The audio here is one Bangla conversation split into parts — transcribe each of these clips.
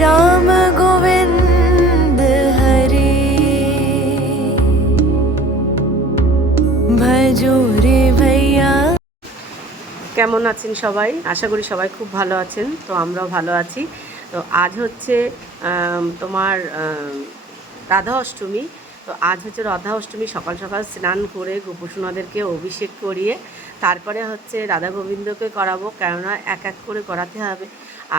राम गोविंद हरे भजो रे भैया। কেমন আছেন সবাই? আশা করি সবাই খুব ভালো আছেন। তো আমরাও ভালো আছি। তো আজ হচ্ছে তোমার রাধা অষ্টমী। তো আজ হচ্ছে রাধা অষ্টমী। সকাল সকাল স্নান করে গোপুসোনাদেরকে অভিষেক করিয়ে তারপরে হচ্ছে রাধা গোবিন্দকে করাবো, কেননা এক এক করে করাতে হবে।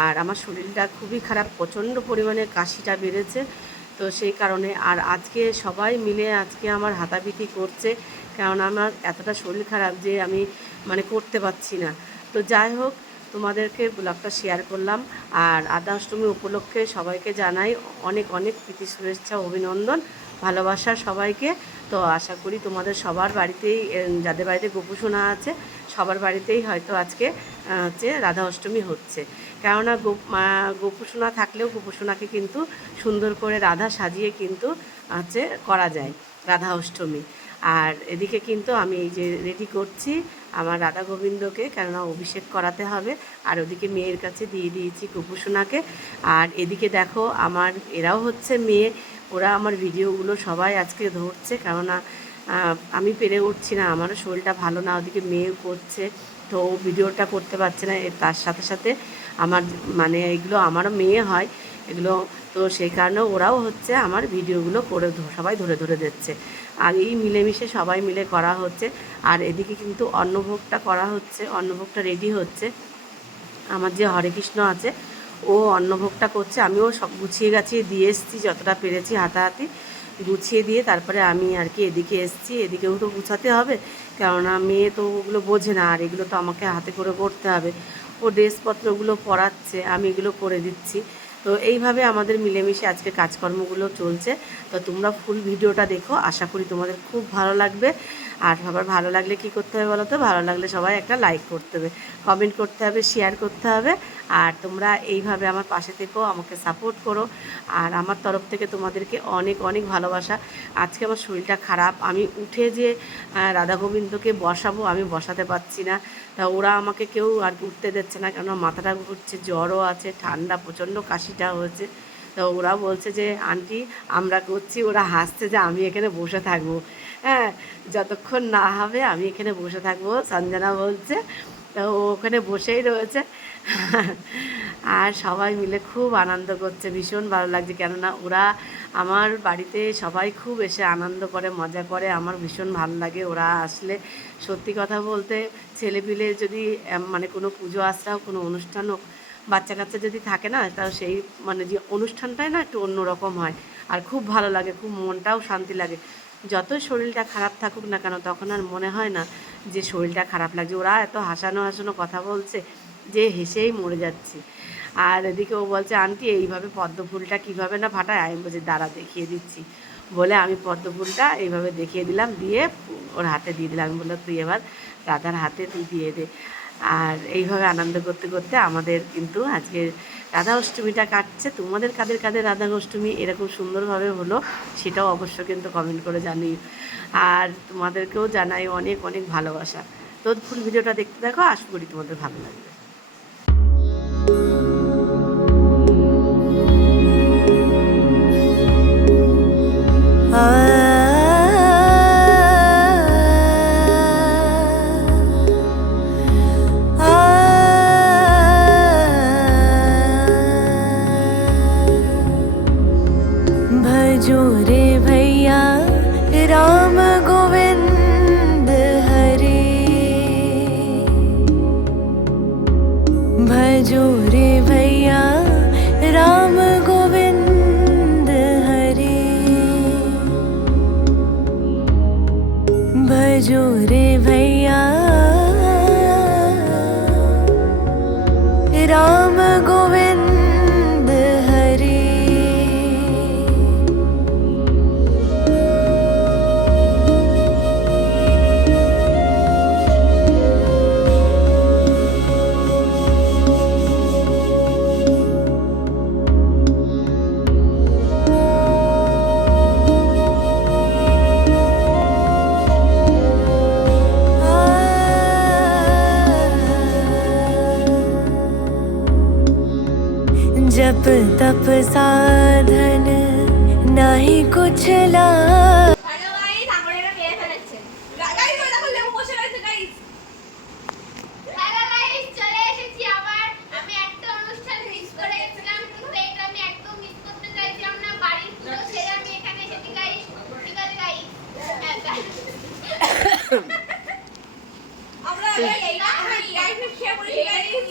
আর আমার শরীরটা খুবই খারাপ, প্রচণ্ড পরিমাণে কাশিটা বেড়েছে। তো সেই কারণে আর আজকে সবাই মিলে আজকে আমার হাতাপিটি করছে, কারণ আমার এতটা শরীর খারাপ যে আমি করতে পারছি না। তো যাই হোক, তোমাদেরকে ব্লগটা শেয়ার করলাম। আর রাধা অষ্টমী উপলক্ষে সবাইকে জানাই অনেক অনেক প্রীতি শুভেচ্ছা অভিনন্দন ভালোবাসা সবাইকে। তো আশা করি তোমাদের সবার বাড়িতেই, যাদের বাড়িতে গোপুসোনা আছে সবার বাড়িতেই হয়তো আজকে হচ্ছে রাধা অষ্টমী হচ্ছে। কেননা গোপুসোনা থাকলেও গোপুসোনাকে কিন্তু সুন্দর করে রাধা সাজিয়ে কিন্তু হচ্ছে করা যায় রাধা অষ্টমী। আর এদিকে কিন্তু আমি এই যে রেডি করছি আমার রাধা গোবিন্দকে, কেননা অভিষেক করাতে হবে। আর ওদিকে মেয়ের কাছে দিয়ে দিয়েছি গোপুসোনাকে। আর এদিকে দেখো আমার এরাও হচ্ছে মেয়ে, ওরা আমার ভিডিওগুলো সবাই আজকে ধরছে, কেননা আমি পেরে উঠছি না, আমারও শরীরটা ভালো না। ওদিকে মেয়ে করছে, তো ভিডিওটা করতে পারছে না। তার সাথে সাথে আমার এগুলো আমারও মেয়ে হয় এগুলো, তো সেই কারণে ওরাও হচ্ছে আমার ভিডিওগুলো করে সবাই ধরে ধরে দিচ্ছে। আর এই মিলেমিশে সবাই মিলে করা হচ্ছে। আর এদিকে কিন্তু অন্নভোগটা করা হচ্ছে, অন্নভোগটা রেডি হচ্ছে। আমার যে হরে কৃষ্ণ আছে ও অন্নভোগটা করছে, আমিও সব গুছিয়ে গাছিয়ে দিয়ে এসেছি, যতটা পেরেছি হাতাহাতি গুছিয়ে দিয়ে তারপরে আমি আর কি এদিকে এসেছি। এদিকেও তো গুছাতে হবে, কেননা মেয়ে তো ওগুলো বোঝে না, আর এগুলো তো আমাকে হাতে করে করতে হবে। ও ড্রেসপত্রগুলো পরাচ্ছে, আমি এগুলো করে দিচ্ছি। তো এইভাবে আমাদের মিলেমিশে আজকে কাজকর্মগুলো চলছে। তো তোমরা ফুল ভিডিওটা দেখো, আশা করি তোমাদের খুব ভালো লাগবে। আর সবার ভালো লাগলে কি করতে হবে বলো তো? ভালো লাগলে সবাই একটা লাইক করতে হবে, কমেন্ট করতে হবে, শেয়ার করতে হবে। আর তোমরা এইভাবে আমার পাশে থেকো, আমাকে সাপোর্ট করো। আর আমার তরফ থেকে তোমাদেরকে অনেক অনেক ভালোবাসা। আজকে আমার শরীরটা খারাপ, আমি উঠে যে রাধা গোবিন্দকে বসাবো আমি বসাতে পারছি না। তা ওরা আমাকে কেউ আর উঠতে দিচ্ছে না, কেননা মাথাটা ঘুরছে, জ্বরও আছে, ঠান্ডা, প্রচণ্ড কাশিটা হয়েছে। তো ওরা বলছে যে আন্টি আমরা করছি, ওরা হাসছে যে আমি এখানে বসে থাকবো। হ্যাঁ, যতক্ষণ না হবে আমি এখানে বসে থাকবো, সঞ্জনা বলছে। তো ও ওখানে বসেই রয়েছে। আর সবাই মিলে খুব আনন্দ করছে, ভীষণ ভালো লাগছে। কেননা ওরা আমার বাড়িতে সবাই খুব এসে আনন্দ করে, মজা করে, আমার ভীষণ ভালো লাগে ওরা আসলে। সত্যি কথা বলতে ছেলেপিলে যদি কোনো পুজো আশ্রা হোক, কোনো অনুষ্ঠান হোক, বাচ্চা কাচ্চা যদি থাকে না, তাও সেই যে অনুষ্ঠানটাই না একটু অন্যরকম হয়। আর খুব ভালো লাগে, খুব মনটাও শান্তি লাগে। যতই শরীরটা খারাপ থাকুক না কেন, তখন আর মনে হয় না যে শরীরটা খারাপ লাগছে। ওরা এত হাসানো হাসানো কথা বলছে যে হেসেই মরে যাচ্ছি। আর এদিকে ও বলছে আন্টি এইভাবে পদ্ম ফুলটা কীভাবে না ফাটায়, আমি বলছি দাঁড়া দেখিয়ে দিচ্ছি। বলে আমি পদ্ম ফুলটা এইভাবে দেখিয়ে দিলাম, দিয়ে ওর হাতে দিয়ে দিলাম। আমি বললাম তুই এবার রাধার হাতে তুই দিয়ে দে। আর এইভাবে আনন্দ করতে করতে আমাদের কিন্তু আজকে রাধা অষ্টমীটা কাটছে। তোমাদের কাদের কাদের রাধা অষ্টমী এরকম সুন্দরভাবে হলো সেটাও অবশ্য কিন্তু কমেন্ট করে জানিও। আর তোমাদেরকেও জানাই অনেক অনেক ভালোবাসা। তো ফুল ভিডিওটা দেখতে দেখো, আশা করি তোমাদের ভালো লাগবে। भजो रे भैया राम गोविंद हरे भजो रे भैया राम गोविंद हरे भजो रे भैया राम गोविंद हरे जप तप साधन नाही कुछ ला হ্যালো গাইস, আমরা এটা খেয়ে ফেলেছে। গাইস ওই দেখো লেবু বসে রয়েছে গাইস। হ্যালো গাইস, চলে এসেছি আবার। আমি একটা অনুষ্ঠান মিস করে গেছিলাম, কিন্তু এটা আমি একদম মিস করতে চাইছিলাম না। বাড়ির পুরো ছেড়ে আমি এখানে এসেছি গাইস। ঠিক আছে গাইস? আমরা এই লাইভে খেয়ে পড়েছি গাইস।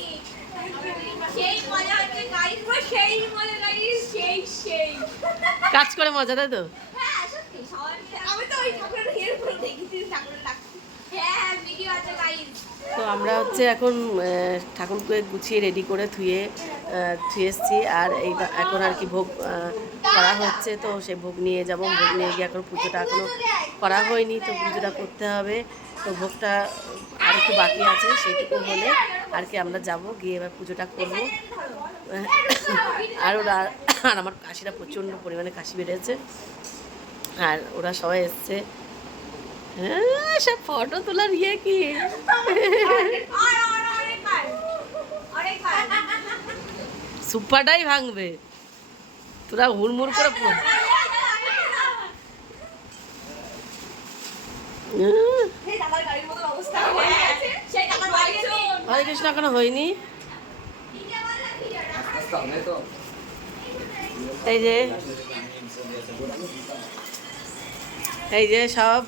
সেই মজা হচ্ছে গাইস, সেই মজা গাইস, সেই কাজ করে মজা তাই তো। হ্যাঁ সত্যি সবাই আমি তো ওই ঠাকুরের ইয়ের উপরে দেখেছি ঠাকুরের ডাক। হ্যাঁ ভিডিও আছে গাইস। তো আমরা হচ্ছে এখন ঠাকুরকে গুছিয়ে রেডি করে ধুয়ে এসছি, আর এই এখন আর কি ভোগ করা হচ্ছে। তো সেই ভোগ নিয়ে যাব, ভোগ নিয়ে গিয়ে এখন পুজোটা এখনও করা হয়নি, তো পুজোটা করতে হবে। তো ভোগটা আর একটু বাকি আছে, সেইটুকু হলে আর কি আমরা যাব, গিয়ে এবার পুজোটা করবো। আর ওরা আর আমার কাশিটা প্রচণ্ড পরিমাণে কাশি বেড়েছে, আর ওরা সবাই এসছে। হ্যাঁ সব ফটো তোলার ইয়ে কি সুপারটাই ভাঙবে, তোরা হুড়মুড় করে হরে কৃষ্ণ এখনো হয়নি। এই যে সব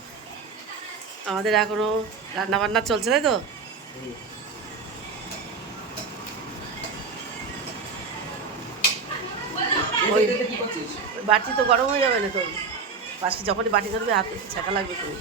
আমাদের এখনো রান্না বান্না চলছে তাই তো। ওই বাটি তো গরম হয়ে যাবে না তো, পাশে যখনই বাটি ধরবে হাতে ছাকা লাগবে তুমি।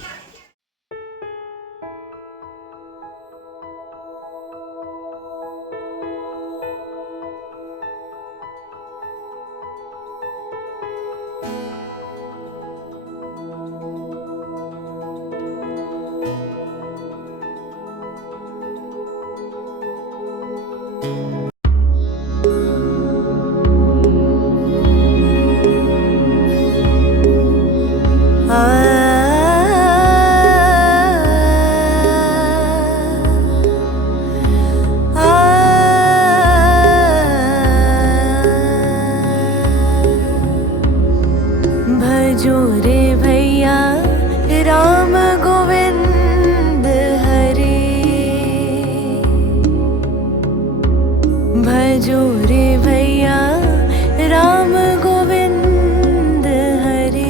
भजो रे भैया राम गोविंद हरे, भजो रे भैया राम गोविंद हरे।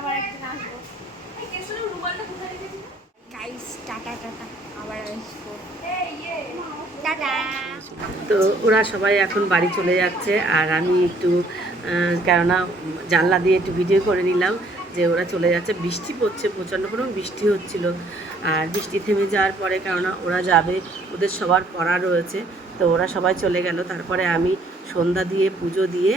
আবার একদিন আসবো গাইস। টাটা টাটা, আবার আসবো। টাটা। তো ওরা সবাই এখন বাড়ি চলে যাচ্ছে, আর আমি একটু কেননা জানলা দিয়ে একটু ভিডিও করে নিলাম। যে ওরা চলে যাচ্ছে। বৃষ্টি পড়ছে, প্রচণ্ড পরিমাণ বৃষ্টি হচ্ছিল। আর বৃষ্টি থেমে যাওয়ার পরে, কেননা ওরা যাবে, ওদের সবার পড়া রয়েছে, তো ওরা সবাই চলে গেল। তারপরে আমি সন্ধ্যা দিয়ে পুজো দিয়ে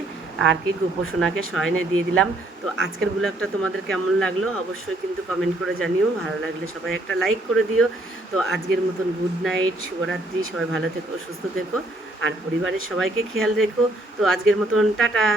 আর কি গোপোষণাকে শয়নে দিয়ে দিলাম। তো আজকের ব্লগটা তোমাদের কেমন লাগলো অবশ্যই কিন্তু কমেন্ট করে জানিও। ভালো লাগলে সবাই একটা লাইক করে দিও। তো আজকের মতন গুড নাইট, শুভরাত্রি, সবাই ভালো থেকো, সুস্থ থেকো, আর পরিবারের সবাইকে খেয়াল রেখো। তো আজকের মতন টাটা।